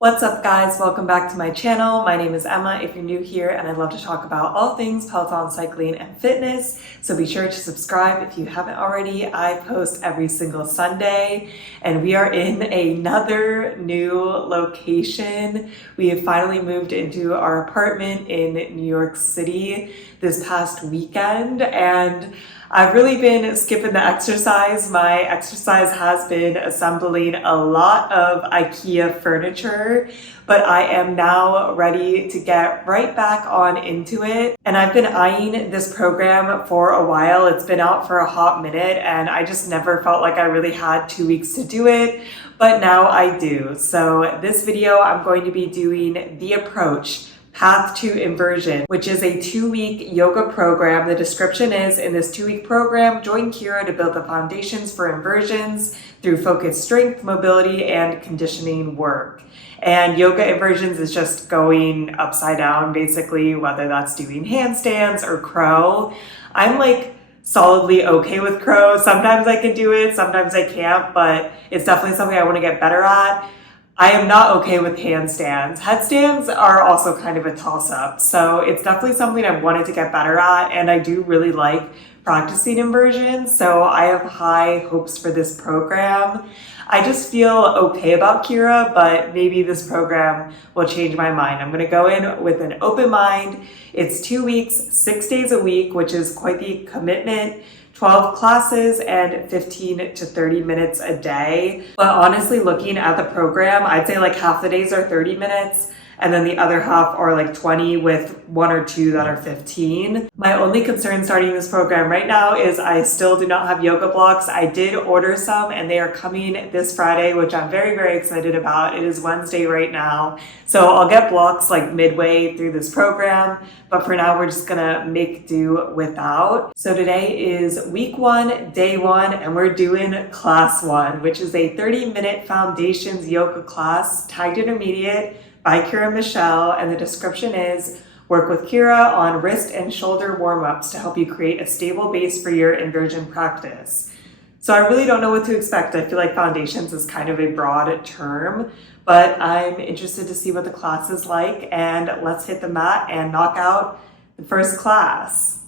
What's up guys, welcome back to my channel. My name is Emma if you're new here, and I love to talk about all things Peloton cycling and fitness. So be sure to subscribe if you haven't already. I post every single Sunday and we are in another new location. We have finally moved into our apartment in New York City this past weekend, and I've really been skipping the exercise. My exercise has been assembling a lot of IKEA furniture, but I am now ready to get right back on into it. And I've been eyeing this program for a while. It's been out for a hot minute and I just never felt like I really had 2 weeks to do it, but now I do. So this video, I'm going to be doing the approach Path to Inversion, which is a 2-week yoga program. The description is, in this 2-week program, join Kira to build the foundations for inversions through focused strength, mobility, and conditioning work. And yoga inversions is just going upside down, basically, whether that's doing handstands or crow. I'm like solidly okay with crow. Sometimes I can do it, sometimes I can't, but it's definitely something I want to get better at. I am not okay with handstands. Headstands are also kind of a toss-up, so it's definitely something I've wanted to get better at, and I do really like practicing inversion, so I have high hopes for this program. I just feel okay about Kira, but maybe this program will change my mind. I'm going to go in with an open mind. It's 2 weeks, 6 days a week, which is quite the commitment. 12 classes and 15 to 30 minutes a day. But honestly, looking at the program, I'd say like half the days are 30 minutes and then the other half are like 20 with 1 or 2 that are 15. My only concern starting this program right now is I still do not have yoga blocks. I did order some and they are coming this Friday, which I'm very, very excited about. It is Wednesday right now. So I'll get blocks like midway through this program, but for now we're just gonna make do without. So today is week 1, day 1, and we're doing class 1, which is a 30-minute foundations yoga class, tagged intermediate, by Kira Michel, and the description is, work with Kira on wrist and shoulder warm-ups to help you create a stable base for your inversion practice. So I really don't know what to expect. I feel like foundations is kind of a broad term, but I'm interested to see what the class is like, and let's hit the mat and knock out the first class.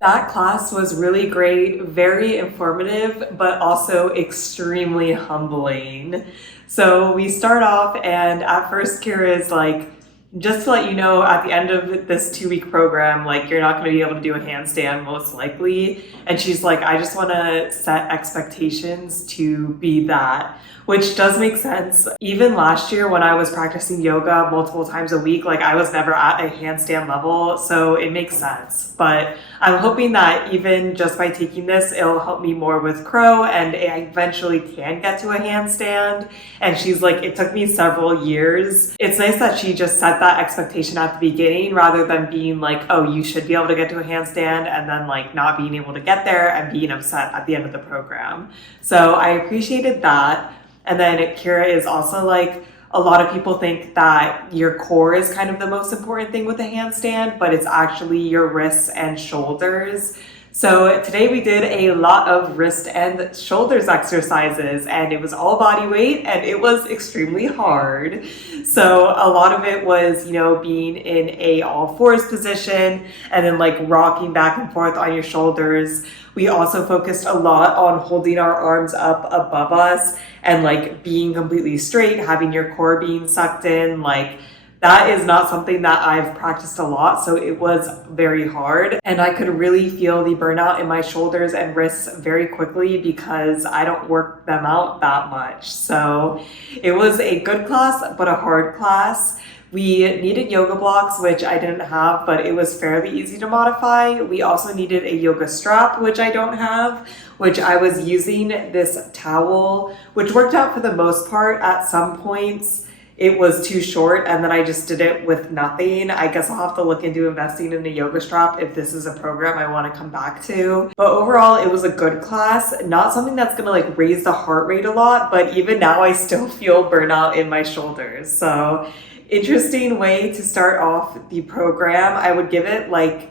That class was really great, very informative, but also extremely humbling. So we start off, and at first Kira is like, just to let you know, at the end of this 2-week program, like, you're not going to be able to do a handstand most likely. And she's like, I just want to set expectations to be that, which does make sense. Even last year when I was practicing yoga multiple times a week, like, I was never at a handstand level, so it makes sense. But I'm hoping that even just by taking this, it'll help me more with crow, and I eventually can get to a handstand. And she's like, it took me several years. It's nice that she just set that expectation at the beginning rather than being like, oh, you should be able to get to a handstand, and then like not being able to get there and being upset at the end of the program. So I appreciated that. And then Kira is also like, a lot of people think that your core is kind of the most important thing with a handstand, but it's actually your wrists and shoulders. So today we did a lot of wrist and shoulders exercises, and it was all body weight and it was extremely hard. So a lot of it was, being in a all fours position and then like rocking back and forth on your shoulders. We also focused a lot on holding our arms up above us and like being completely straight, having your core being sucked in. Like, that is not something that I've practiced a lot, so it was very hard. And I could really feel the burnout in my shoulders and wrists very quickly because I don't work them out that much. So it was a good class, but a hard class. We needed yoga blocks, which I didn't have, but it was fairly easy to modify. We also needed a yoga strap, which I don't have, which I was using this towel, which worked out for the most part. At some points, it was too short, and then I just did it with nothing. I guess I'll have to look into investing in a yoga strap if this is a program I want to come back to. But overall, it was a good class. Not something that's going to like raise the heart rate a lot, but even now I still feel burnout in my shoulders. So interesting way to start off the program. I would give it like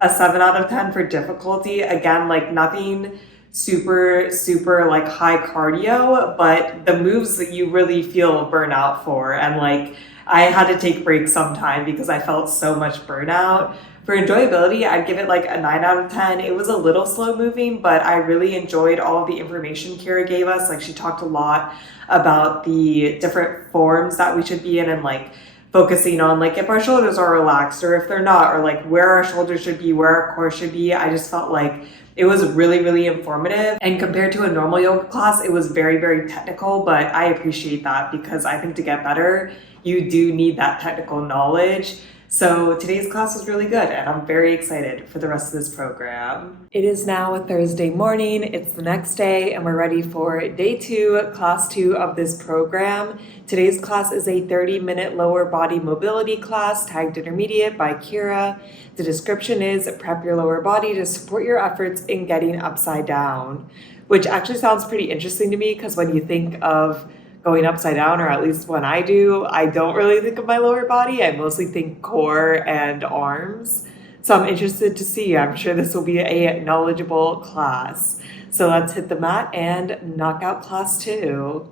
a 7 out of 10 for difficulty. Again, like nothing super like high cardio, but the moves that you really feel burnout for. And like I had to take breaks sometime because I felt so much burnout. For enjoyability, I'd give it like a 9 out of 10. It was a little slow moving, but I really enjoyed all of the information Kira gave us. Like she talked a lot about the different forms that we should be in and like focusing on like if our shoulders are relaxed or if they're not, or like where our shoulders should be, where our core should be. I just felt like it was really informative. And compared to a normal yoga class, it was very technical, but I appreciate that because I think to get better, you do need that technical knowledge. So today's class was really good and I'm very excited for the rest of this program. It is now a Thursday morning, it's the next day and we're ready for day 2, class 2 of this program. Today's class is a 30-minute lower body mobility class tagged intermediate by Kira. The description is prep your lower body to support your efforts in getting upside down, which actually sounds pretty interesting to me because when you think of going upside down, or at least when I do, I don't really think of my lower body. I mostly think core and arms. So I'm interested to see. I'm sure this will be a knowledgeable class. So let's hit the mat and knock out class 2.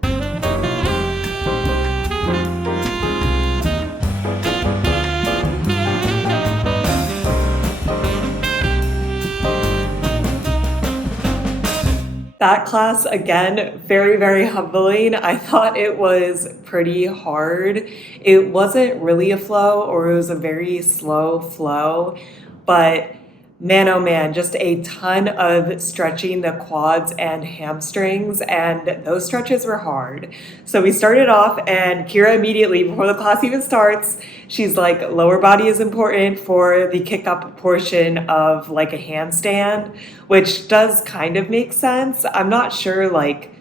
That class, again, very humbling. I thought it was pretty hard. It wasn't really a flow, or it was a very slow flow, but man, oh man, just a ton of stretching the quads and hamstrings, and those stretches were hard. So we started off, and Kira immediately, before the class even starts, she's like, lower body is important for the kick up portion of like a handstand, which does kind of make sense. I'm not sure like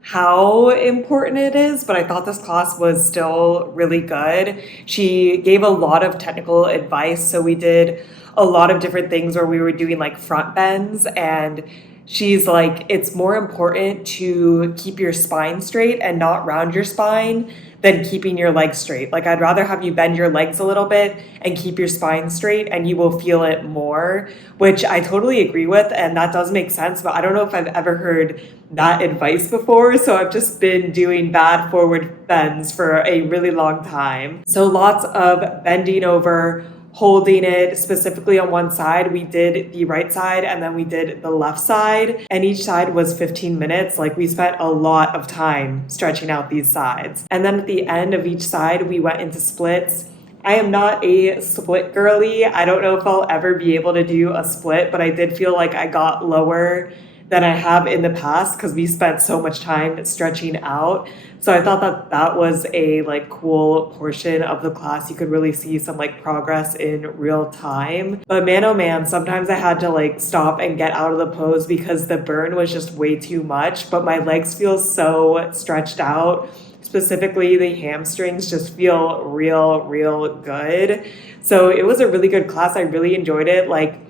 how important it is, but I thought this class was still really good. She gave a lot of technical advice. So we did a lot of different things where we were doing like front bends, and she's like, it's more important to keep your spine straight and not round your spine than keeping your legs straight. Like I'd rather have you bend your legs a little bit and keep your spine straight and you will feel it more, which I totally agree with. And that does make sense, but I don't know if I've ever heard that advice before. So I've just been doing bad forward bends for a really long time. So lots of bending over, holding it specifically on one side. We did the right side and then we did the left side, and each side was 15 minutes. Like we spent a lot of time stretching out these sides. And then at the end of each side, we went into splits. I am not a split girly. I don't know if I'll ever be able to do a split, but I did feel like I got lower than I have in the past because we spent so much time stretching out. So I thought that that was a like cool portion of the class. You could really see some like progress in real time. But man, oh man, sometimes I had to like stop and get out of the pose because the burn was just way too much. But my legs feel so stretched out. Specifically, the hamstrings just feel real good. So it was a really good class. I really enjoyed it. Like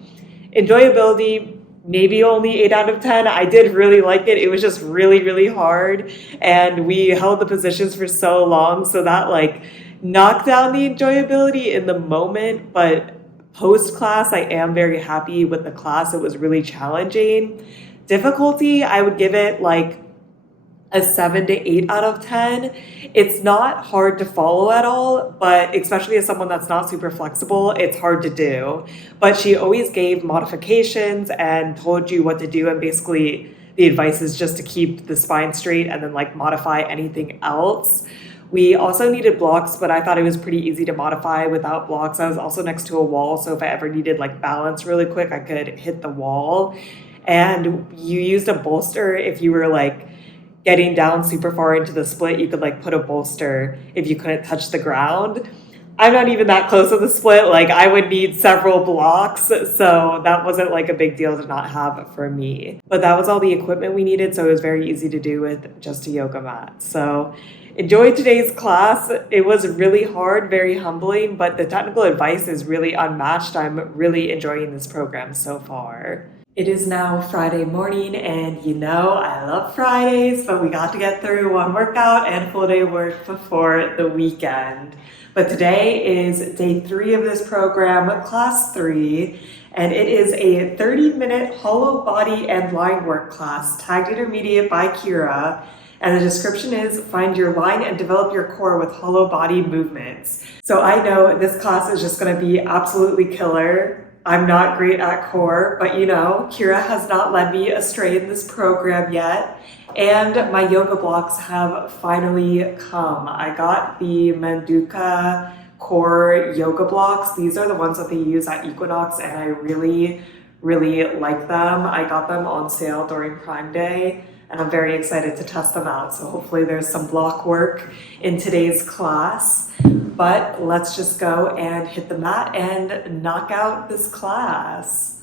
enjoyability, maybe only 8 out of 10. I did really like it. It was just really hard. And we held the positions for so long. So that like knocked down the enjoyability in the moment. But post class, I am very happy with the class. It was really challenging. Difficulty, I would give it like a 7 to 8 out of 10. It's not hard to follow at all, but especially as someone that's not super flexible, it's hard to do. But she always gave modifications and told you what to do. And basically the advice is just to keep the spine straight and then like modify anything else. We also needed blocks, but I thought it was pretty easy to modify without blocks. I was also next to a wall, so if I ever needed like balance really quick, I could hit the wall. And you used a bolster if you were like getting down super far into the split. You could like put a bolster if you couldn't touch the ground. I'm not even that close to the split. Like I would need several blocks. So that wasn't like a big deal to not have for me. But that was all the equipment we needed. So it was very easy to do with just a yoga mat. So enjoyed today's class. It was really hard, very humbling, but the technical advice is really unmatched. I'm really enjoying this program so far. It is now Friday morning, and you know I love Fridays, but we got to get through one workout and full day work before the weekend. But today is day 3 of this program, class 3, and it is a 30-minute hollow body and line work class, tagged intermediate by Kira. And the description is, find your line and develop your core with hollow body movements. So I know this class is just gonna be absolutely killer. I'm not great at core, but you know, Kira has not led me astray in this program yet. And my yoga blocks have finally come. I got the Manduka core yoga blocks. These are the ones that they use at Equinox, and I really like them. I got them on sale during Prime Day, and I'm very excited to test them out. So hopefully there's some block work in today's class. But let's just go and hit the mat and knock out this class.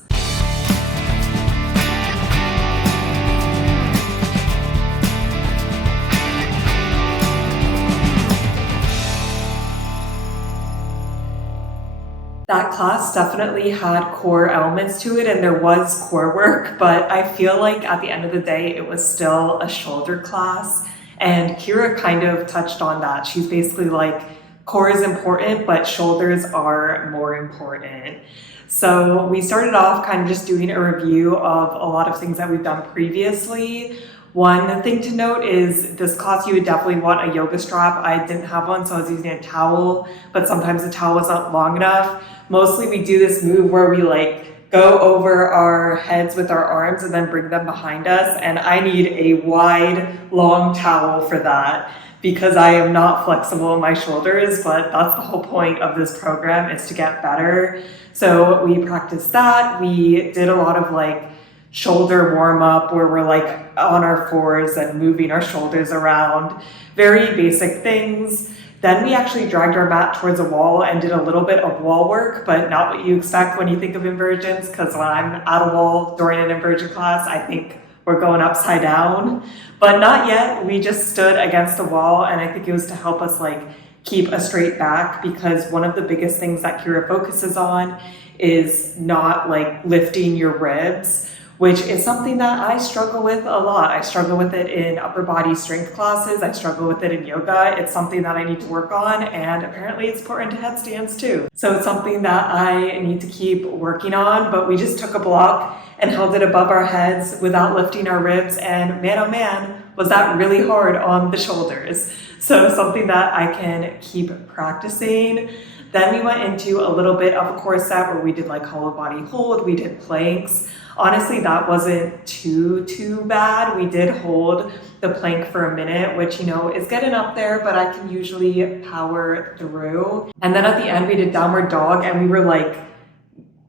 That class definitely had core elements to it, and there was core work, but I feel like at the end of the day, it was still a shoulder class. And Kira kind of touched on that. She's basically like, core is important, but shoulders are more important. So we started off kind of just doing a review of a lot of things that we've done previously. One thing to note is this class, you would definitely want a yoga strap. I didn't have one, so I was using a towel, but sometimes the towel wasn't long enough. Mostly we do this move where we like go over our heads with our arms and then bring them behind us. And I need a wide, long towel for that, because I am not flexible in my shoulders, but that's the whole point of this program, is to get better. So we practiced that. We did a lot of like shoulder warm up where we're like on our fours and moving our shoulders around, very basic things. Then we actually dragged our mat towards a wall and did a little bit of wall work, but not what you expect when you think of inversions, because when I'm at a wall during an inversion class, I think we're going upside down. But not yet. We just stood against the wall, and I think it was to help us like keep a straight back, because one of the biggest things that Kira focuses on is not like lifting your ribs, which is something that I struggle with a lot. I struggle with it in upper body strength classes. I struggle with it in yoga. It's something that I need to work on, and apparently it's important to headstands too. So it's something that I need to keep working on, but we just took a block and held it above our heads without lifting our ribs, and man, oh man, was that really hard on the shoulders. So something that I can keep practicing. Then we went into a little bit of a core set where we did like hollow body hold, we did planks. Honestly, that wasn't too bad. We did hold the plank for a minute, which, you know, is getting up there, but I can usually power through. And then at the end, we did downward dog, and we were like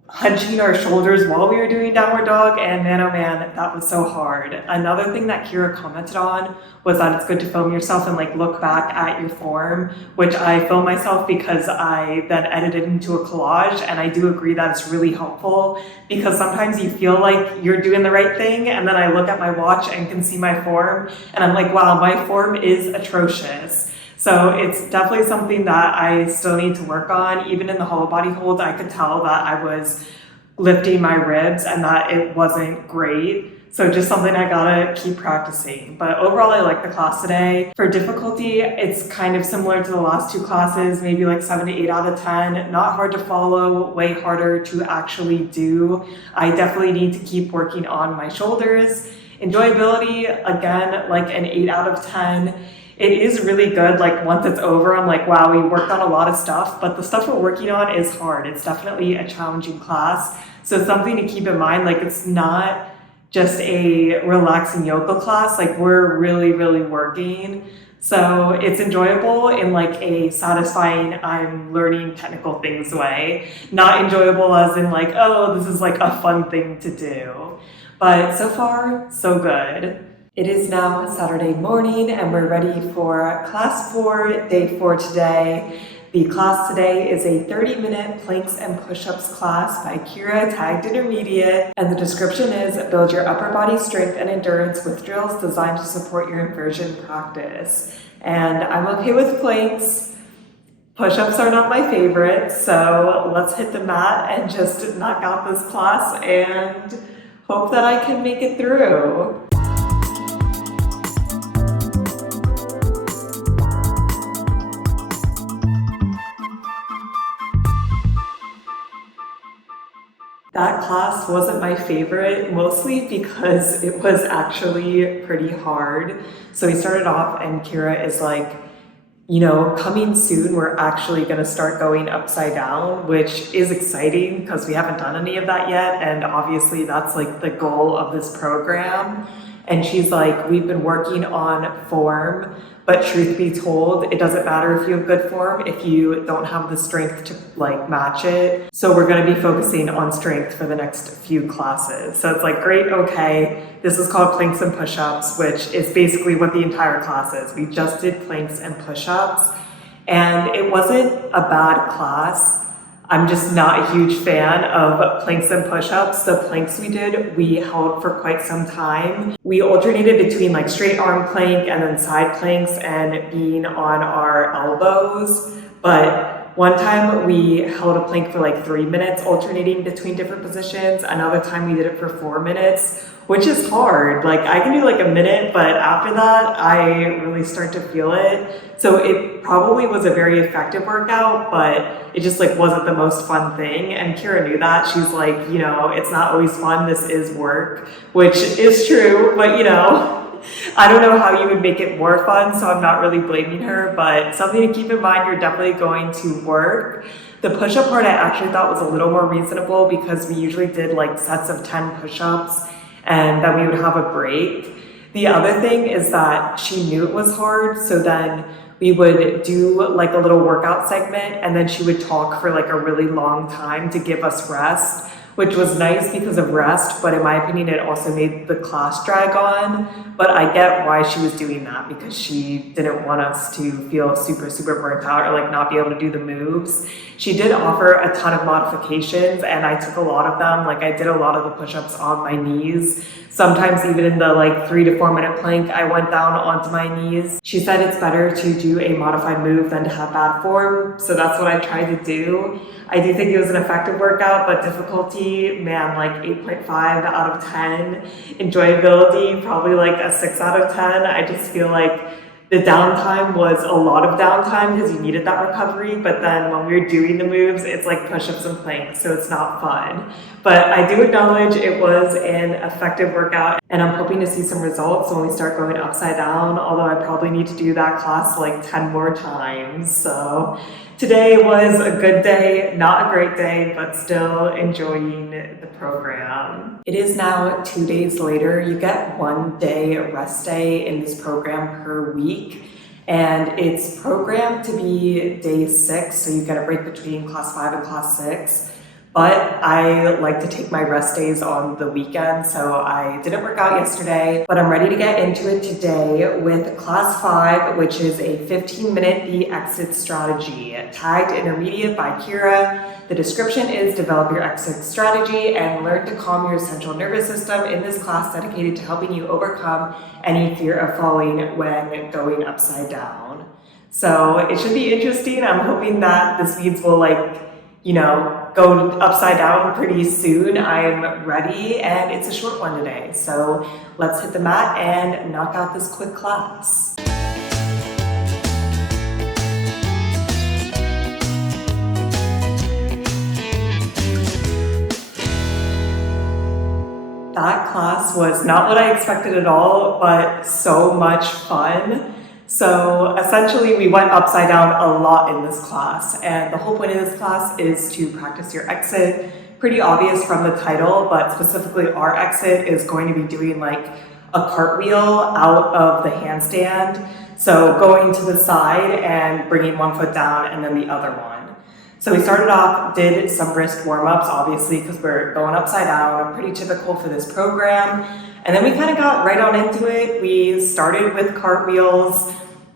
hunching our shoulders while we were doing downward dog, and man, oh man, that was so hard. Another thing that Kira commented on was that it's good to film yourself and like look back at your form, which I film myself because I then edit it into a collage, and I do agree that it's really helpful, because sometimes you feel like you're doing the right thing, and then I look at my watch and can see my form, and I'm like, wow, my form is atrocious. So it's definitely something that I still need to work on. Even in the hollow body hold, I could tell that I was lifting my ribs and that it wasn't great. So just something I gotta keep practicing. But overall, I like the class today. For difficulty, it's kind of similar to the last 2 classes, maybe like 7 to 8 out of 10. Not hard to follow, way harder to actually do. I definitely need to keep working on my shoulders. Enjoyability, again, like an 8 out of 10. It is really good. Like once it's over, I'm like, wow, we worked on a lot of stuff, but the stuff we're working on is hard. It's definitely a challenging class. So something to keep in mind, like it's not just a relaxing yoga class, like we're really working. So it's enjoyable in like a satisfying, I'm learning technical things way, not enjoyable as in like, oh, this is like a fun thing to do. But so far, so good. It is now Saturday morning, and we're ready for class 4, day 4 today. The class today is a 30-minute planks and push-ups class by Kira, tagged intermediate, and the description is, build your upper body strength and endurance with drills designed to support your inversion practice. And I'm okay with planks. Push-ups are not my favorite, so let's hit the mat and just knock out this class and Hope that I can make it through. That class wasn't my favorite, mostly because it was actually pretty hard. So we started off and Kira is like, coming soon, we're actually going to start going upside down, which is exciting because we haven't done any of that yet. And obviously that's like the goal of this program. And she's like, we've been working on form, but truth be told, it doesn't matter if you have good form if you don't have the strength to like match it. So we're going to be focusing on strength for the next few classes. So it's like, great, okay. This is called planks and push-ups, which is basically what the entire class is. We just did planks and push-ups, and it wasn't a bad class. I'm just not a huge fan of planks and push-ups. The planks we did, we held for quite some time. We alternated between like straight arm plank and then side planks and being on our elbows. But one time we held a plank for like 3 minutes, alternating between different positions. Another time we did it for 4 minutes, which is hard. Like I can do like a minute, but after that, I really start to feel it. So it probably was a very effective workout, but it just like wasn't the most fun thing. And Kira knew that. She's like, it's not always fun. This is work, which is true, but I don't know how you would make it more fun, so I'm not really blaming her, but something to keep in mind, you're definitely going to work. The push-up part I actually thought was a little more reasonable because we usually did like sets of 10 push-ups and then we would have a break. The other thing is that she knew it was hard, so then we would do like a little workout segment and then she would talk for like a really long time to give us rest, which was nice because of rest, but in my opinion, it also made the class drag on. But I get why she was doing that because she didn't want us to feel super, super burnt out or like not be able to do the moves. She did offer a ton of modifications and I took a lot of them. Like I did a lot of the push-ups on my knees. Sometimes even in the like 3 to 4 minute plank, I went down onto my knees. She said it's better to do a modified move than to have bad form. So that's what I tried to do. I do think it was an effective workout, but difficulty, man, like 8.5 out of 10. Enjoyability, probably like a 6 out of 10. I just feel like the downtime was a lot of downtime because you needed that recovery, but then when we were doing the moves, it's like push-ups and planks, so it's not fun. But I do acknowledge it was an effective workout, and I'm hoping to see some results when we start going upside down, although I probably need to do that class like 10 more times. So today was a good day, not a great day, but still enjoying the program. It is now 2 days later. You get 1 day rest day in this program per week. And it's programmed to be day 6, so you get a break between class 5 and class 6. But I like to take my rest days on the weekend, so I didn't work out yesterday, but I'm ready to get into it today with class 5, which is a 15-minute the exit strategy, tagged intermediate by Kira. The description is develop your exit strategy and learn to calm your central nervous system in this class dedicated to helping you overcome any fear of falling when going upside down. So it should be interesting. I'm hoping that this means we'll go upside down pretty soon. I'm ready and it's a short one today. So let's hit the mat and knock out this quick class. That class was not what I expected at all, but so much fun. So essentially we went upside down a lot in this class, and the whole point of this class is to practice your exit. Pretty obvious from the title, but specifically our exit is going to be doing like a cartwheel out of the handstand. So going to the side and bringing one foot down and then the other one. So we started off, did some wrist warm-ups, obviously, because we're going upside down, pretty typical for this program. And then we kind of got right on into it. We started with cartwheels.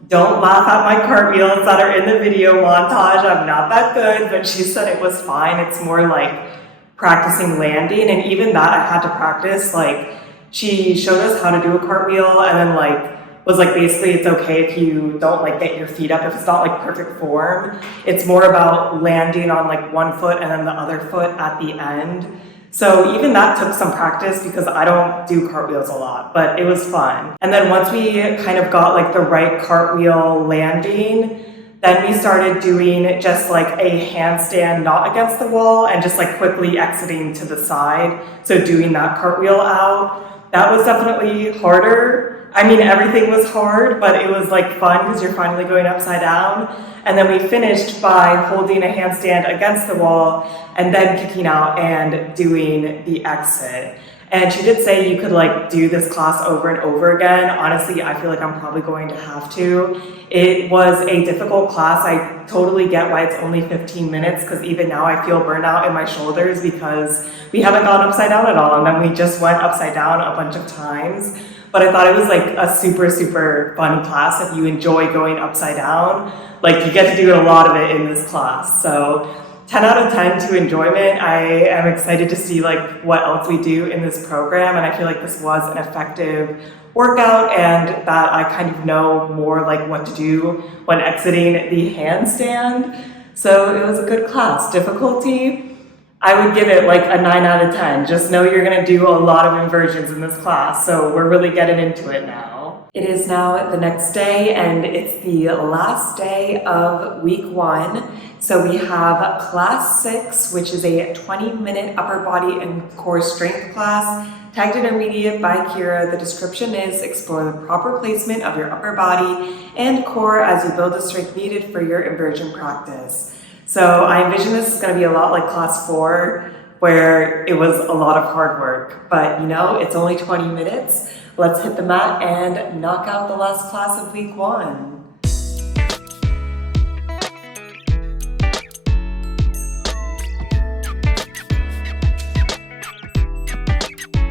Don't laugh at my cartwheels that are in the video montage. I'm not that good, but she said it was fine. It's more like practicing landing, and even that I had to practice. Like, she showed us how to do a cartwheel and then was basically it's okay if you don't get your feet up if it's not perfect form. It's more about landing on one foot and then the other foot at the end. So even that took some practice because I don't do cartwheels a lot, but it was fun. And then once we kind of got like the right cartwheel landing, then we started doing just like a handstand not against the wall and just like quickly exiting to the side. So doing that cartwheel out, that was definitely harder. I mean, everything was hard, but it was like fun because you're finally going upside down. And then we finished by holding a handstand against the wall and then kicking out and doing the exit. And she did say you could like do this class over and over again. Honestly, I feel like I'm probably going to have to. It was a difficult class. I totally get why it's only 15 minutes because even now I feel burnout in my shoulders because we haven't gone upside down at all. And then we just went upside down a bunch of times. But I thought it was like a super, super fun class. If you enjoy going upside down, like you get to do a lot of it in this class. So 10 out of 10 to enjoyment. I am excited to see like what else we do in this program. And I feel like this was an effective workout and that I kind of know more like what to do when exiting the handstand. So it was a good class. Difficulty, I would give it like a 9 out of 10. Just know you're gonna do a lot of inversions in this class. So we're really getting into it now. It is now the next day and it's the last day of week 1. So we have class 6, which is a 20-minute upper body and core strength class, tagged intermediate by Kira. The description is explore the proper placement of your upper body and core as you build the strength needed for your inversion practice. So I envision this is going to be a lot like class 4, where it was a lot of hard work, but you know, it's only 20 minutes. Let's hit the mat and knock out the last class of week 1.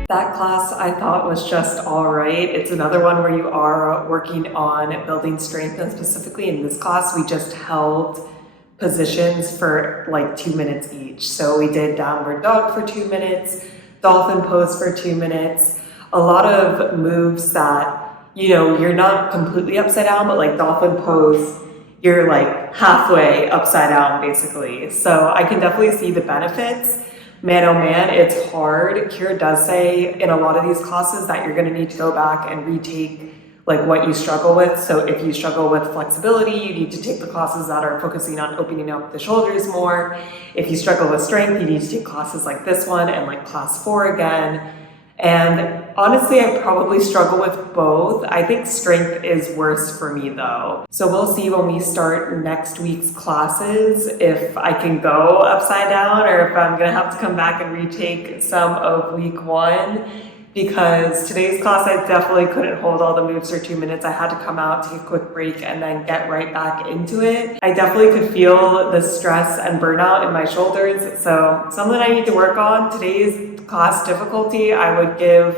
That class I thought was just all right. It's another one where you are working on building strength, and specifically in this class, we just held positions for like 2 minutes each. So we did downward dog for 2 minutes, dolphin pose for 2 minutes, a lot of moves that, you know, you're not completely upside down, but like dolphin pose, you're like halfway upside down basically. So I can definitely see the benefits. Man, oh man, it's hard. Kira does say in a lot of these classes that you're gonna need to go back and retake like what you struggle with. So if you struggle with flexibility, you need to take the classes that are focusing on opening up the shoulders more. If you struggle with strength, you need to take classes like this one and like class 4 again. And honestly, I probably struggle with both. I think strength is worse for me though. So we'll see when we start next week's classes if I can go upside down or if I'm gonna have to come back and retake some of week 1. Because today's class, I definitely couldn't hold all the moves for 2 minutes. I had to come out, take a quick break, and then get right back into it. I definitely could feel the stress and burnout in my shoulders. So something I need to work on. Today's class difficulty, I would give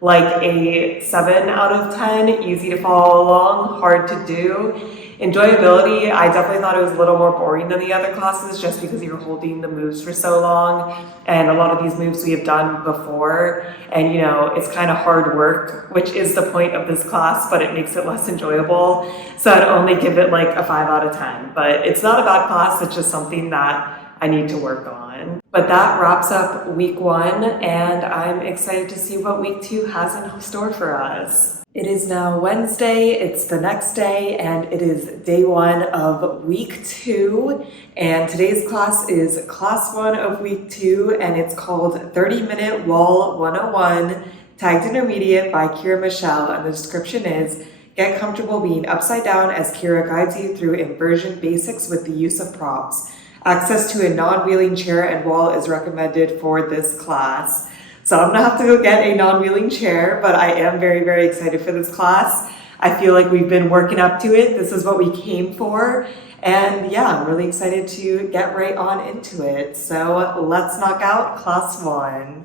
like a 7 out of 10. Easy to follow along, hard to do. Enjoyability, I definitely thought it was a little more boring than the other classes just because you were holding the moves for so long. And a lot of these moves we have done before. And you know, it's kind of hard work, which is the point of this class, but it makes it less enjoyable. So I'd only give it like a 5 out of 10. But it's not a bad class, it's just something that I need to work on. But that wraps up week 1, and I'm excited to see what week 2 has in store for us. It is now Wednesday, it's the next day, and it is day 1 of week 2. And today's class is class 1 of week 2, and it's called 30-Minute Wall 101, tagged intermediate by Kira Michel. And the description is, get comfortable being upside down as Kira guides you through inversion basics with the use of props. Access to a non-wheeling chair and wall is recommended for this class. So I'm gonna have to go get a non-wheeling chair, but I am very, very excited for this class. I feel like we've been working up to it. This is what we came for. And yeah, I'm really excited to get right on into it. So let's knock out class 1.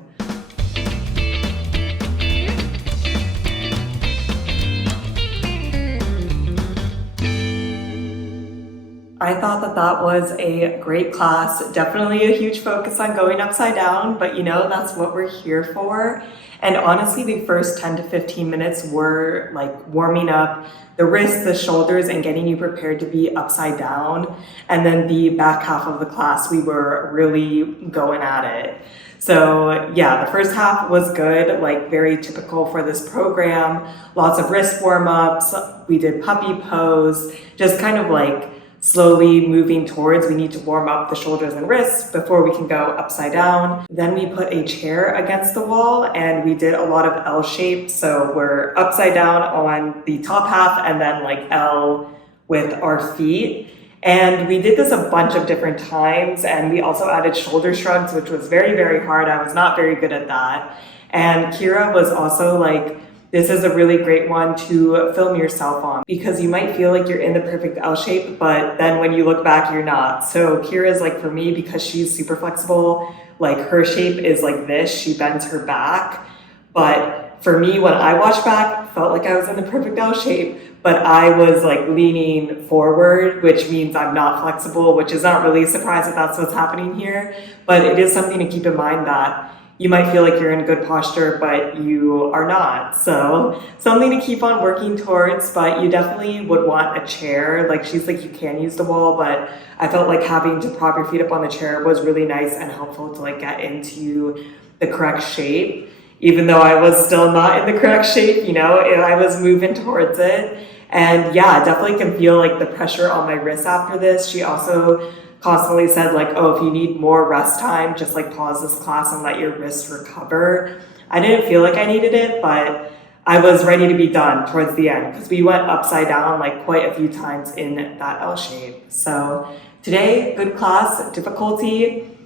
I thought that that was a great class. Definitely a huge focus on going upside down, but you know, that's what we're here for. And honestly, the first 10 to 15 minutes were like warming up the wrists, the shoulders, and getting you prepared to be upside down. And then the back half of the class, we were really going at it. So yeah, the first half was good, like very typical for this program. Lots of wrist warm-ups. We did puppy pose, just kind of like slowly moving towards, we need to warm up the shoulders and wrists before we can go upside down. Then we put a chair against the wall and we did a lot of L shapes. So we're upside down on the top half and then like L with our feet. And we did this a bunch of different times, and we also added shoulder shrugs, which was very, very hard. I was not very good at that. And Kira was also like, this is a really great one to film yourself on because you might feel like you're in the perfect L shape, but then when you look back, you're not. So Kira's like, for me, because she's super flexible, like her shape is like this, she bends her back. But for me, when I watched back, felt like I was in the perfect L shape, but I was like leaning forward, which means I'm not flexible, which is not really a surprise if that's what's happening here. But it is something to keep in mind that you might feel like you're in good posture, but you are not. So something to keep on working towards, but you definitely would want a chair. Like she's like, you can use the wall, but I felt like having to prop your feet up on the chair was really nice and helpful to like get into the correct shape. Even though I was still not in the correct shape, you know, I was moving towards it. And yeah, definitely can feel like the pressure on my wrists after this. She also constantly said like, oh, if you need more rest time, just like pause this class and let your wrists recover. I didn't feel like I needed it, but I was ready to be done towards the end because we went upside down like quite a few times in that L shape. So today, good class, difficulty.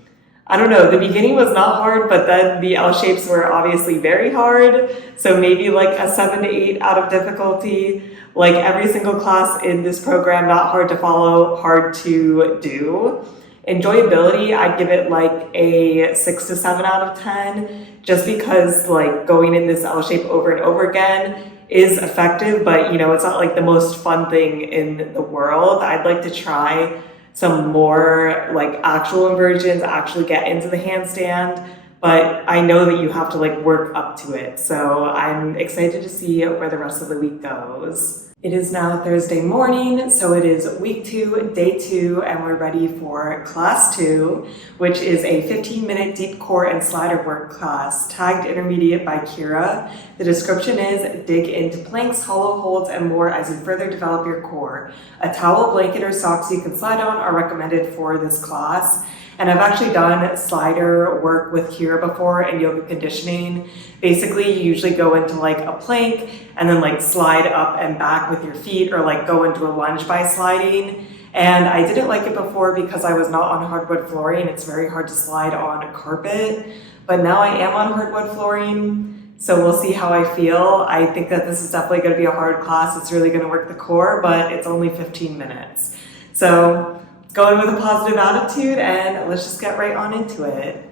I don't know, the beginning was not hard, but then the L shapes were obviously very hard. So maybe like a 7 to 8 out of difficulty. Like every single class in this program, not hard to follow, hard to do. Enjoyability, I'd give it like a 6 to 7 out of 10, just because like going in this L shape over and over again is effective, but you know, it's not like the most fun thing in the world. I'd like to try some more like actual inversions, actually get into the handstand, but I know that you have to like work up to it. So I'm excited to see where the rest of the week goes. It is now Thursday morning, so it is week 2, day 2, and we're ready for class 2, which is a 15-minute deep core and slider work class, tagged intermediate by Kira. The description is, dig into planks, hollow holds, and more as you further develop your core. A towel, blanket, or socks you can slide on are recommended for this class. And I've actually done slider work with Kira before in yoga conditioning. Basically, you usually go into like a plank and then like slide up and back with your feet, or like go into a lunge by sliding. And I didn't like it before because I was not on hardwood flooring. It's very hard to slide on a carpet, but now I am on hardwood flooring. So we'll see how I feel. I think that this is definitely going to be a hard class. It's really going to work the core, but it's only 15 minutes. So go in with a positive attitude and let's just get right on into it.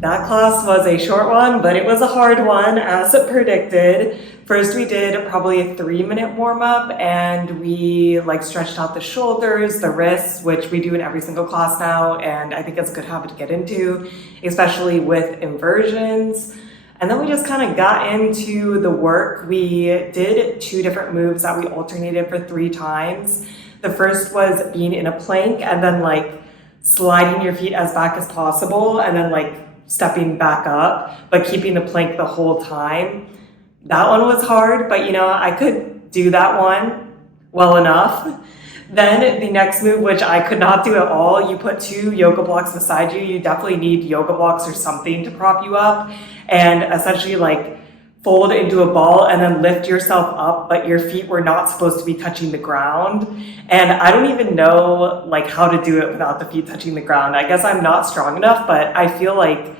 That class was a short one, but it was a hard one as predicted. First we did probably a 3-minute warm-up and we like stretched out the shoulders, the wrists, which we do in every single class now, and I think it's a good habit to get into, especially with inversions. And then we just kind of got into the work. We did 2 different moves that we alternated for 3 times. The first was being in a plank and then like sliding your feet as back as possible and then like stepping back up, but keeping the plank the whole time. That one was hard, but you know, I could do that one well enough. Then the next move, which I could not do at all, you put 2 yoga blocks beside you. You definitely need yoga blocks or something to prop you up, and essentially like fold into a ball and then lift yourself up, but your feet were not supposed to be touching the ground. And I don't even know like how to do it without the feet touching the ground. I guess I'm not strong enough, but I feel like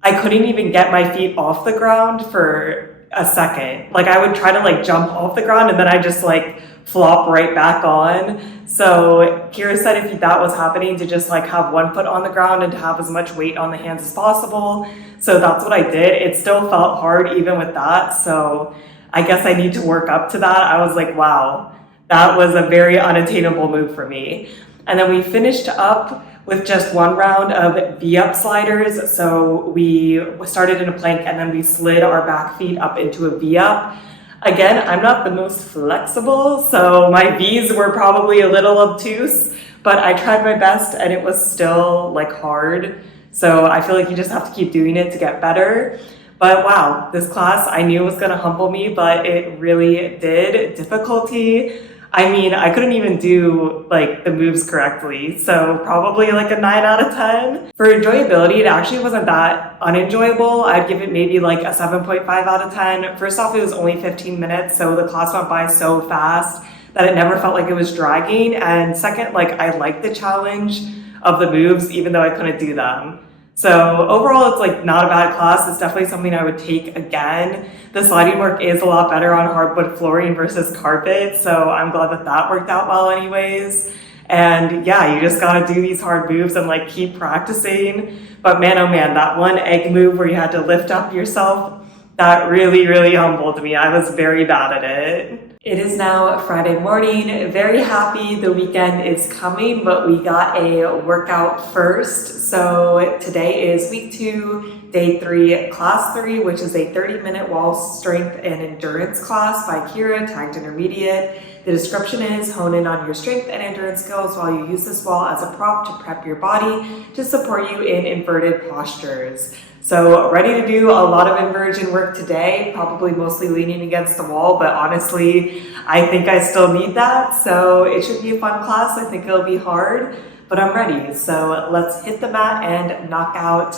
I couldn't even get my feet off the ground for a second. Like I would try to like jump off the ground and then I just like flop right back on. So Kira said if that was happening, to just like have one foot on the ground and to have as much weight on the hands as possible. So that's what I did. It still felt hard even with that. So I guess I need to work up to that. I was like, wow, that was a very unattainable move for me. And then we finished up with just one round of V-up sliders. So we started in a plank and then we slid our back feet up into a V-up. Again, I'm not the most flexible, so my V's were probably a little obtuse, but I tried my best and it was still like hard. So I feel like you just have to keep doing it to get better. But wow, this class I knew was gonna humble me, but it really did. Difficulty, I mean, I couldn't even do like the moves correctly. So probably like a 9 out of 10. For enjoyability, it actually wasn't that unenjoyable. I'd give it maybe like a 7.5 out of 10. First off, it was only 15 minutes. So the class went by so fast that it never felt like it was dragging. And second, like I liked the challenge of the moves, even though I couldn't do them. So overall, it's like not a bad class. It's definitely something I would take again. The sliding work is a lot better on hardwood flooring versus carpet. So I'm glad that that worked out well anyways. And yeah, you just gotta do these hard moves and like keep practicing. But man, oh man, that one egg move where you had to lift up yourself, that really, really humbled me. I was very bad at it. It is now Friday morning. Very happy the weekend is coming, but we got a workout first. So today is week 2, day 3, class 3, which is a 30-minute wall strength and endurance class by Kira, tagged intermediate. The description is hone in on your strength and endurance skills while you use this wall as a prop to prep your body to support you in inverted postures. So ready to do a lot of inversion work today, probably mostly leaning against the wall, but honestly, I think I still need that. So it should be a fun class. I think it'll be hard, but I'm ready. So let's hit the mat and knock out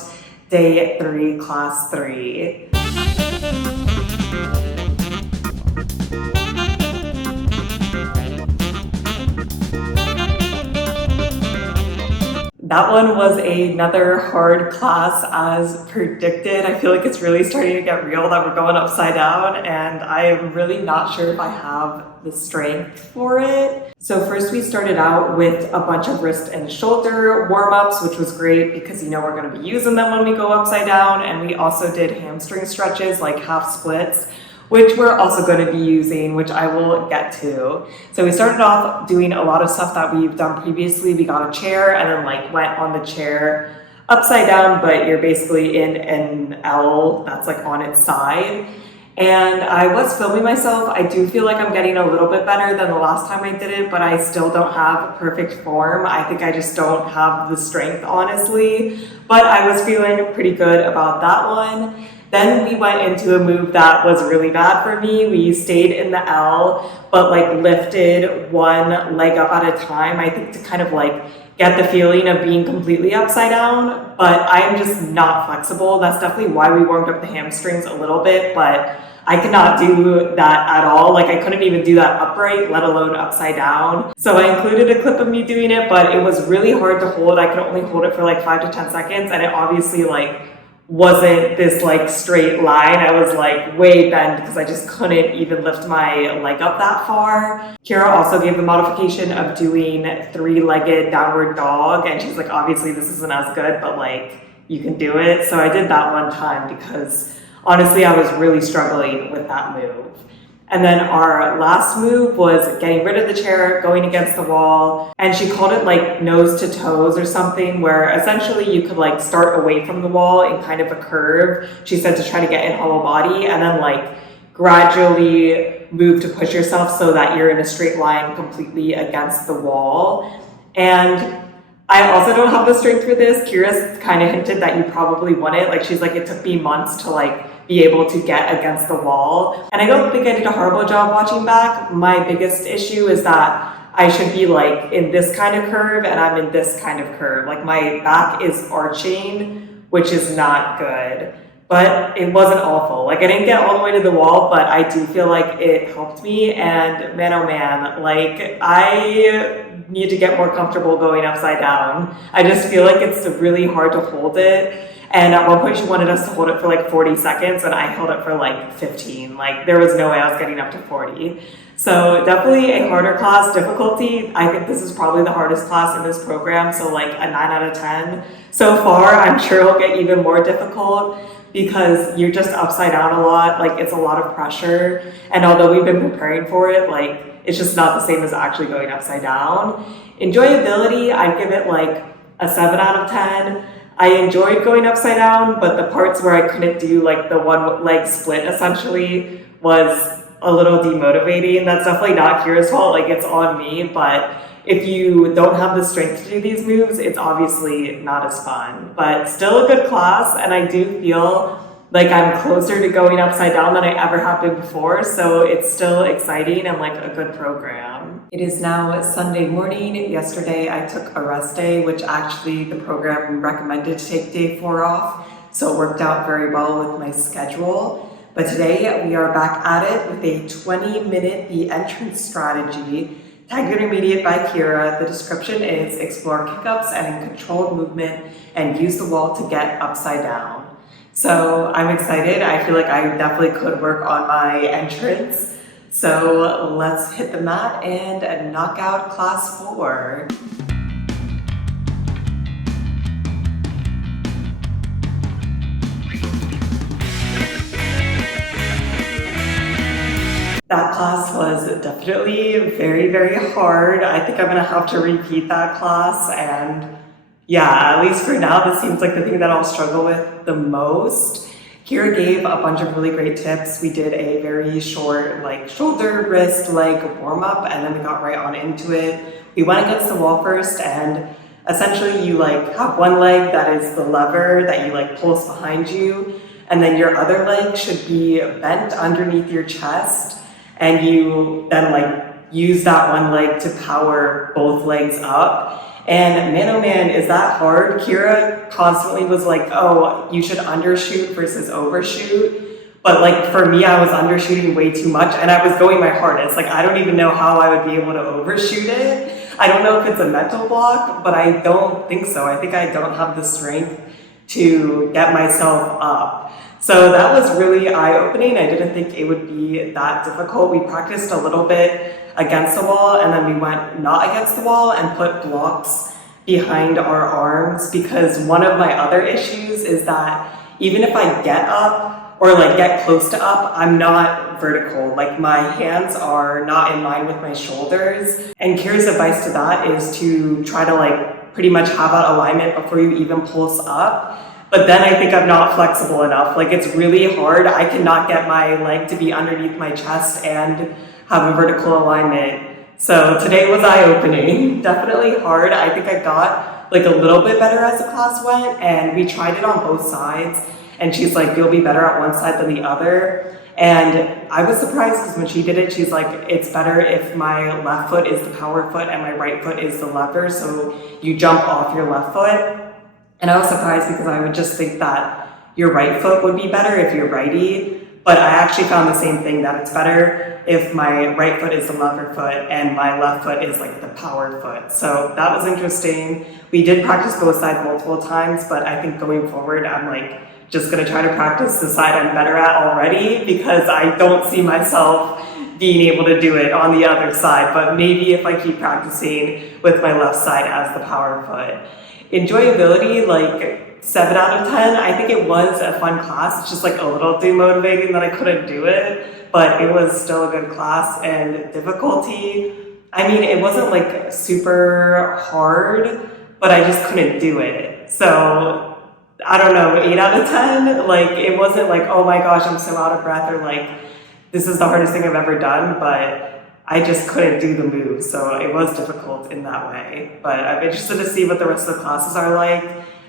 day 3, class 3. That one was another hard class as predicted. I feel like it's really starting to get real that we're going upside down, and I am really not sure if I have the strength for it. So first we started out with a bunch of wrist and shoulder warm-ups, which was great because you know we're gonna be using them when we go upside down. And we also did hamstring stretches like half splits, which we're also going to be using, which I will get to. So we started off doing a lot of stuff that we've done previously. We got a chair and then like went on the chair upside down, but you're basically in an L that's like on its side. And I was filming myself. I do feel like I'm getting a little bit better than the last time I did it, but I still don't have perfect form. I think I just don't have the strength, honestly. But I was feeling pretty good about that one. Then we went into a move that was really bad for me. We stayed in the L, but like lifted one leg up at a time, I think to kind of like get the feeling of being completely upside down, but I'm just not flexible. That's definitely why we warmed up the hamstrings a little bit, but I could not do that at all. Like I couldn't even do that upright, let alone upside down. So I included a clip of me doing it, but it was really hard to hold. I could only hold it for like 5 to 10 seconds, and it obviously like wasn't this like straight line. I was like way bent because I just couldn't even lift my leg up that far. Kira also gave the modification of doing 3-legged downward dog, and she's like, obviously this isn't as good, but like you can do it. So I did that one time because honestly I was really struggling with that move. And then our last move was getting rid of the chair, going against the wall. And she called it like nose to toes or something, where essentially you could like start away from the wall in kind of a curve. She said to try to get in hollow body and then like gradually move to push yourself so that you're in a straight line completely against the wall. And I also don't have the strength for this. Kira's kind of hinted that you probably wouldn't. Like she's like, it took me months to like be able to get against the wall. And I don't think I did a horrible job watching back. My biggest issue is that I should be like in this kind of curve and I'm in this kind of curve. Like my back is arching, which is not good. But it wasn't awful. Like I didn't get all the way to the wall, but I do feel like it helped me. And man, oh man, like I need to get more comfortable going upside down. I just feel like it's really hard to hold it. And at one point she wanted us to hold it for like 40 seconds and I held it for like 15. Like there was no way I was getting up to 40. So definitely a harder class. Difficulty, I think this is probably the hardest class in this program. So like a 9 out of 10. So far, I'm sure it'll get even more difficult because you're just upside down a lot. Like it's a lot of pressure. And although we've been preparing for it, like It's just not the same as actually going upside down. Enjoyability, I'd give it like a 7 out of 10. I enjoyed going upside down, but the parts where I couldn't do like the one leg split essentially was a little demotivating. That's definitely not Kira's fault, like it's on me, but if you don't have the strength to do these moves, it's obviously not as fun. But still a good class, and I do feel like I'm closer to going upside down than I ever have been before, so it's still exciting and like a good program. It is now Sunday morning. Yesterday I took a rest day, which actually the program recommended to take day 4 off, so it worked out very well with my schedule. But today we are back at it with a 20-minute the entrance strategy, tagged intermediate by Kira. The description is explore kick-ups and in controlled movement and use the wall to get upside down. So I'm excited. I feel like I definitely could work on my entrance. So let's hit the mat and knock out class 4. That class was definitely very, very hard. I think I'm gonna have to repeat that class, and yeah, at least for now, this seems like the thing that I'll struggle with the most. Kira gave a bunch of really great tips. We did a very short, like shoulder, wrist, leg warm up, and then we got right on into it. We went against the wall first, and essentially you like have one leg that is the lever that you like pulse behind you, and then your other leg should be bent underneath your chest, and you then like use that one leg to power both legs up. And man, oh man, is that hard? Kira constantly was like, oh, you should undershoot versus overshoot. But like for me, I was undershooting way too much and I was going my hardest. Like I don't even know how I would be able to overshoot it. I don't know if it's a mental block, but I don't think so. I think I don't have the strength to get myself up. So that was really eye-opening. I didn't think it would be that difficult. We practiced a little bit against the wall, and then we went not against the wall and put blocks behind our arms, because one of my other issues is that even if I get up or like get close to up, I'm not vertical. Like my hands are not in line with my shoulders. And Kira's advice to that is to try to like pretty much have that alignment before you even pulse up. But then I think I'm not flexible enough. Like it's really hard. I cannot get my leg to be underneath my chest and have a vertical alignment. So today was eye-opening, definitely hard. I think I got like a little bit better as the class went, and we tried it on both sides. And she's like, you'll be better at one side than the other. And I was surprised because when she did it, she's like, it's better if my left foot is the power foot and my right foot is the lever. So you jump off your left foot. And I was surprised because I would just think that your right foot would be better if you're righty. But I actually found the same thing, that it's better if my right foot is the lever foot and my left foot is like the power foot. So that was interesting. We did practice both sides multiple times, but I think going forward, I'm like just gonna try to practice the side I'm better at already, because I don't see myself being able to do it on the other side. But maybe if I keep practicing with my left side as the power foot. Enjoyability, like 7 out of 10. I think it was a fun class. It's just like a little demotivating that I couldn't do it, but it was still a good class. And difficulty, I mean, it wasn't like super hard, but I just couldn't do it. So I don't know, 8 out of 10. Like it wasn't like, oh my gosh, I'm so out of breath, or like this is the hardest thing I've ever done, but I just couldn't do the moves. So it was difficult in that way. But I'm interested to see what the rest of the classes are like.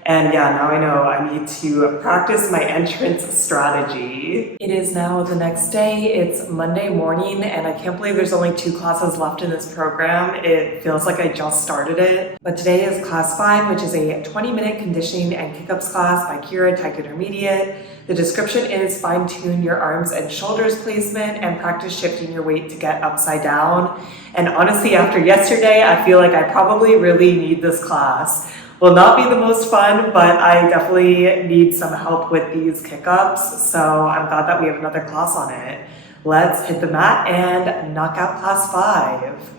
And yeah, now I know I need to practice my entrance strategy. It is now the next day. It's Monday morning, and I can't believe there's only 2 classes left in this program. It feels like I just started it. But today is class 5, which is a 20-minute conditioning and kick-ups class by Kira, Tech Intermediate. The description is fine-tune your arms and shoulders placement and practice shifting your weight to get upside down. And honestly, after yesterday, I feel like I probably really need this class. Will not be the most fun, but I definitely need some help with these kick-ups, so I'm glad that we have another class on it. Let's hit the mat and knock out class 5.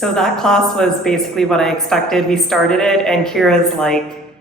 So that class was basically what I expected. We started it and Kira's like,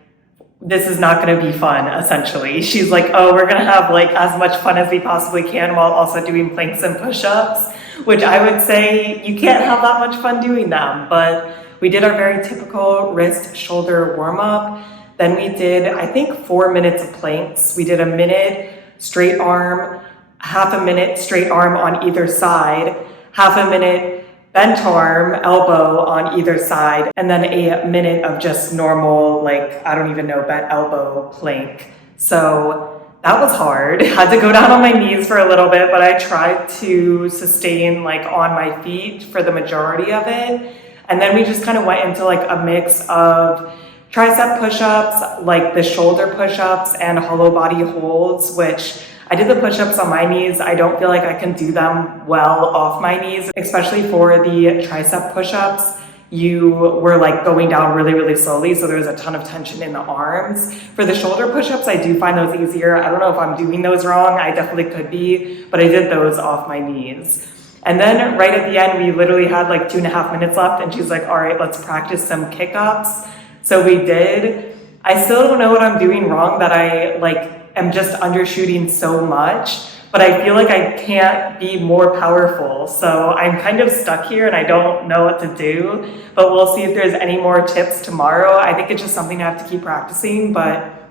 this is not going to be fun, essentially. She's like, oh, we're going to have like as much fun as we possibly can while also doing planks and push-ups, which I would say you can't have that much fun doing them. But we did our very typical wrist shoulder warm-up. Then we did, I think, 4 minutes of planks. We did a minute straight arm, half a minute straight arm on either side, half a minute bent arm, elbow on either side, and then a minute of just normal, like, I don't even know, bent elbow plank. So that was hard. Had to go down on my knees for a little bit, but I tried to sustain like on my feet for the majority of it. And then we just kind of went into like a mix of tricep push-ups, like the shoulder push-ups and hollow body holds, which I did the push-ups on my knees. I don't feel like I can do them well off my knees, especially for the tricep push-ups. You were like going down really, really slowly, so there was a ton of tension in the arms. For the shoulder push-ups, I do find those easier. I don't know if I'm doing those wrong. I definitely could be, but I did those off my knees. And then right at the end, we literally had like 2.5 minutes left, and she's like, all right, let's practice some kick-ups. So we did. I still don't know what I'm doing wrong that I like am just undershooting so much, but I feel like I can't be more powerful. So I'm kind of stuck here and I don't know what to do, but we'll see if there's any more tips tomorrow. I think it's just something I have to keep practicing, but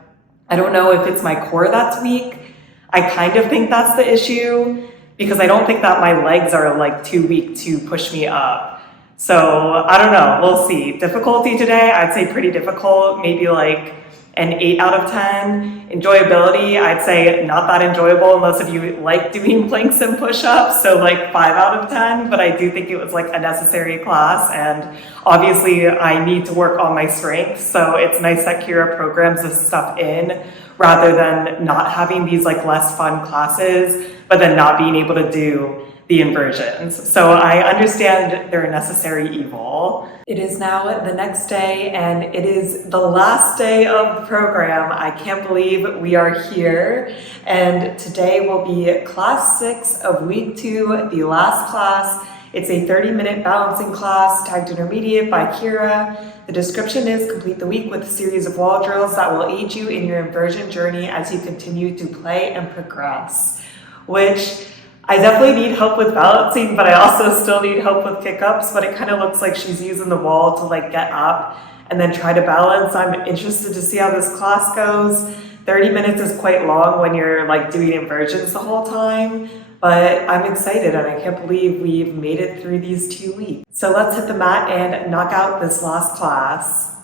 I don't know if it's my core that's weak. I kind of think that's the issue because I don't think that my legs are like too weak to push me up. So I don't know, we'll see. Difficulty today, I'd say pretty difficult, maybe like an 8 out of 10. Enjoyability, I'd say not that enjoyable unless if you like doing planks and push-ups, so like 5 out of 10, but I do think it was like a necessary class, and obviously I need to work on my strength, so it's nice that Kira programs this stuff in rather than not having these like less fun classes, but then not being able to do the inversions. So I understand they're a necessary evil. It is now the next day and it is the last day of the program. I can't believe we are here. And today will be class 6 of week 2, the last class. It's a 30-minute balancing class tagged intermediate by Kira. The description is complete the week with a series of wall drills that will aid you in your inversion journey as you continue to play and progress, which I definitely need help with balancing, but I also still need help with kick-ups, but it kind of looks like she's using the wall to like get up and then try to balance. I'm interested to see how this class goes. 30 minutes is quite long when you're like doing inversions the whole time, but I'm excited and I can't believe we've made it through these 2 weeks. So let's hit the mat and knock out this last class.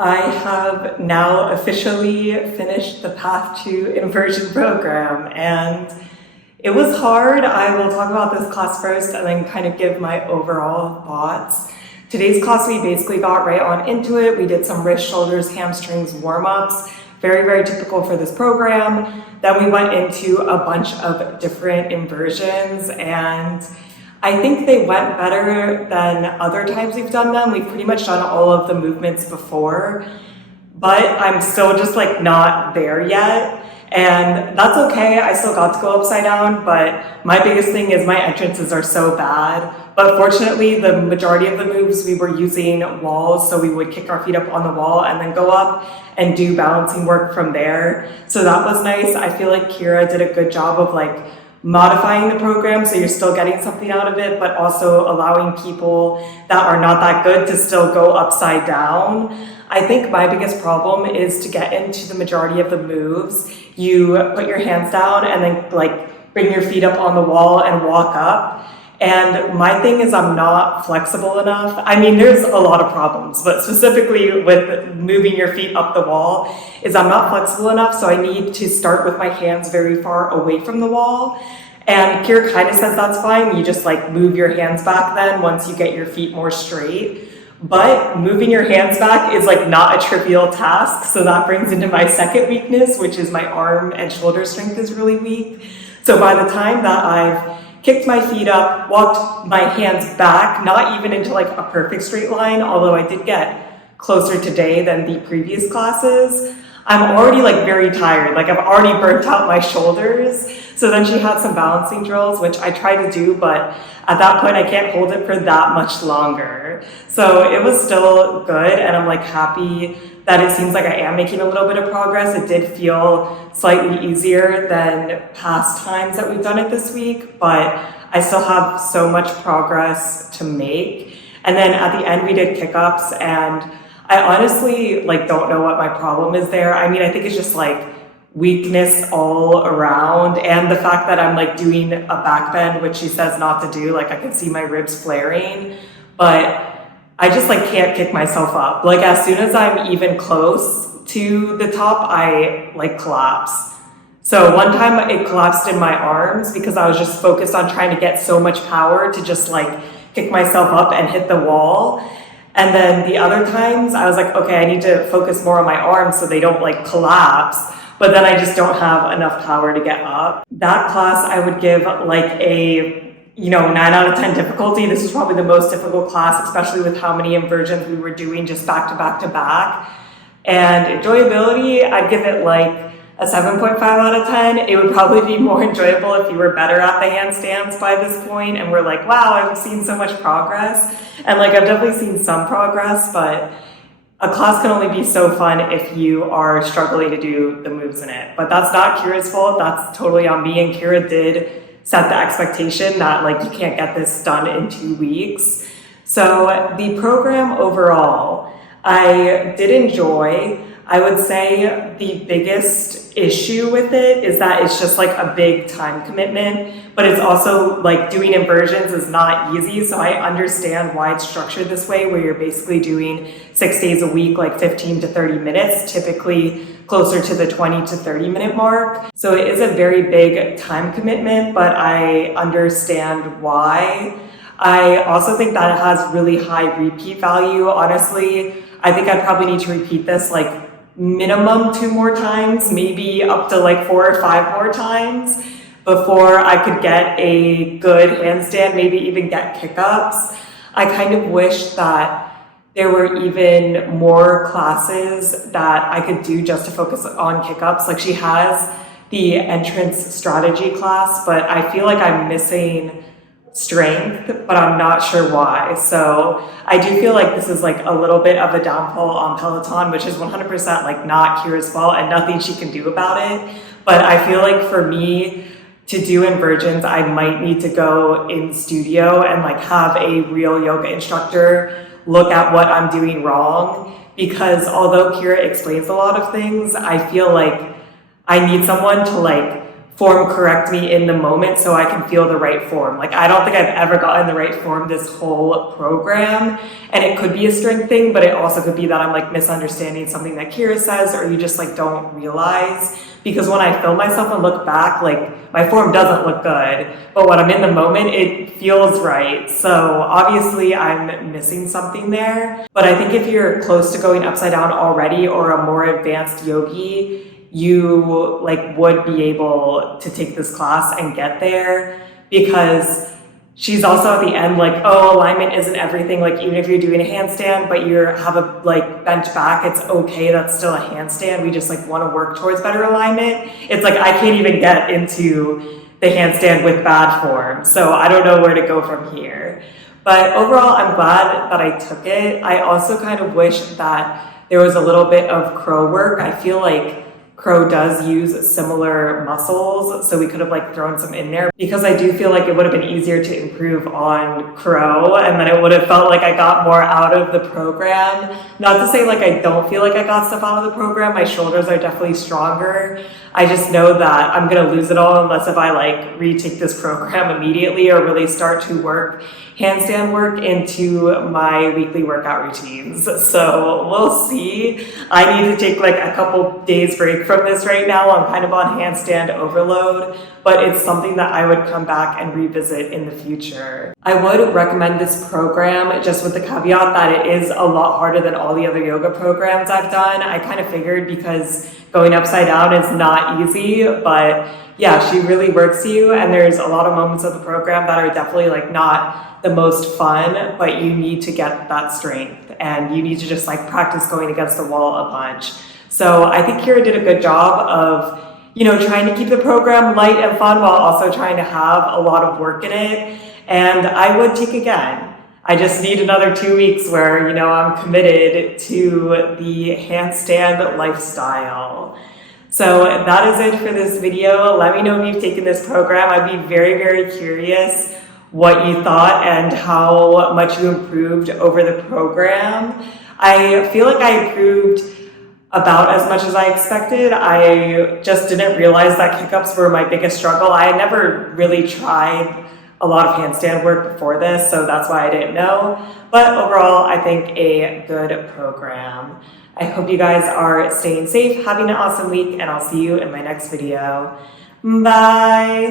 I have now officially finished the Path to Inversion program, and it was hard. I will talk about this class first and then kind of give my overall thoughts. Today's class, we basically got right on into it. We did some wrist, shoulders, hamstrings warm-ups, very, very typical for this program. Then we went into a bunch of different inversions, and I think they went better than other times we've done them. We've pretty much done all of the movements before, but I'm still just like not there yet. And that's okay, I still got to go upside down, but my biggest thing is my entrances are so bad. But fortunately, the majority of the moves we were using walls, so we would kick our feet up on the wall and then go up and do balancing work from there. So that was nice. I feel like Kira did a good job of like modifying the program so you're still getting something out of it, but also allowing people that are not that good to still go upside down. I think my biggest problem is to get into the majority of the moves. You put your hands down and then like bring your feet up on the wall and walk up. And my thing is I'm not flexible enough. I mean, there's a lot of problems, but specifically with moving your feet up the wall is I'm not flexible enough. So I need to start with my hands very far away from the wall. And Kira kind of says that's fine. You just like move your hands back then once you get your feet more straight. But moving your hands back is like not a trivial task. So that brings into my second weakness, which is my arm and shoulder strength is really weak. So by the time that I've kicked my feet up, walked my hands back, not even into like a perfect straight line, although I did get closer today than the previous classes, I'm already like very tired. Like I've already burnt out my shoulders. So then she had some balancing drills, which I try to do, but at that point I can't hold it for that much longer. So it was still good, and I'm like happy that it seems like I am making a little bit of progress. It did feel slightly easier than past times that we've done it this week, but I still have so much progress to make. And then at the end we did kick-ups, and I honestly like don't know what my problem is there. I mean, I think it's just like weakness all around, and the fact that I'm like doing a back bend, which she says not to do, like I can see my ribs flaring, but I just like can't kick myself up. Like as soon as I'm even close to the top, I like collapse. So one time it collapsed in my arms because I was just focused on trying to get so much power to just like kick myself up and hit the wall. And then the other times I was like, okay, I need to focus more on my arms so they don't like collapse. But then I just don't have enough power to get up. That class I would give like a 9 out of 10 difficulty. This was probably the most difficult class, especially with how many inversions we were doing just back to back to back. And enjoyability, I'd give it like a 7.5 out of 10. It would probably be more enjoyable if you were better at the handstands by this point and we're like, wow, I've seen so much progress. And like I've definitely seen some progress, but a class can only be so fun if you are struggling to do the moves in it. But that's not Kira's fault. That's totally on me. And Kira did set the expectation that like you can't get this done in 2 weeks. So the program overall, I did enjoy. I would say the biggest issue with it is that it's just like a big time commitment, but it's also like doing inversions is not easy. So I understand why it's structured this way, where you're basically doing 6 days a week, like 15 to 30 minutes, typically closer to the 20 to 30 minute mark. So it is a very big time commitment, but I understand why. I also think that it has really high repeat value. Honestly, I think I'd probably need to repeat this like minimum 2 more times, maybe up to like 4 or 5 more times before I could get a good handstand, maybe even get kick-ups. I kind of wish that there were even more classes that I could do just to focus on kick-ups. Like she has the entrance strategy class, but I feel like I'm missing strength, but I'm not sure why. So I do feel like this is like a little bit of a downfall on Peloton, which is 100% like not Kira's fault and nothing she can do about it. But I feel like for me to do inversions, I might need to go in studio and like have a real yoga instructor look at what I'm doing wrong. Because although Kira explains a lot of things, I feel like I need someone to like form correct me in the moment so I can feel the right form. Like I don't think I've ever gotten the right form this whole program, and it could be a strength thing, but it also could be that I'm like misunderstanding something that Kira says, or you just like don't realize. Because when I film myself and look back, like my form doesn't look good, but when I'm in the moment, it feels right. So obviously I'm missing something there. But I think if you're close to going upside down already or a more advanced yogi, you like would be able to take this class and get there, because she's also at the end like, oh, alignment isn't everything. Like even if you're doing a handstand but you have a like bent back, it's okay, that's still a handstand. We just like want to work towards better alignment. It's like I can't even get into the handstand with bad form, so I don't know where to go from here. But overall, I'm glad that I took it. I also kind of wish that there was a little bit of crow work. I feel like crow does use similar muscles, so we could have like thrown some in there, because I do feel like it would have been easier to improve on crow, and then it would have felt like I got more out of the program. Not to say like I don't feel like I got stuff out of the program. My shoulders are definitely stronger. I just know that I'm gonna lose it all unless if I like retake this program immediately or really start to work handstand work into my weekly workout routines. So we'll see. I need to take like a couple days break from this right now. I'm kind of on handstand overload, but it's something that I would come back and revisit in the future. I would recommend this program, just with the caveat that it is a lot harder than all the other yoga programs I've done. I kind of figured, because going upside down is not easy, but yeah, she really works you, and there's a lot of moments of the program that are definitely like not the most fun, but you need to get that strength and you need to just like practice going against the wall a bunch. So I think Kira did a good job of, trying to keep the program light and fun while also trying to have a lot of work in it. And I would take again. I just need another 2 weeks where, I'm committed to the handstand lifestyle. So that is it for this video. Let me know if you've taken this program. I'd be very, very curious what you thought and how much you improved over the program. I feel like I improved about as much as I expected. I just didn't realize that kick-ups were my biggest struggle. I had never really tried a lot of handstand work before this, so that's why I didn't know. But overall, I think a good program. I hope you guys are staying safe, having an awesome week, and I'll see you in my next video. Bye!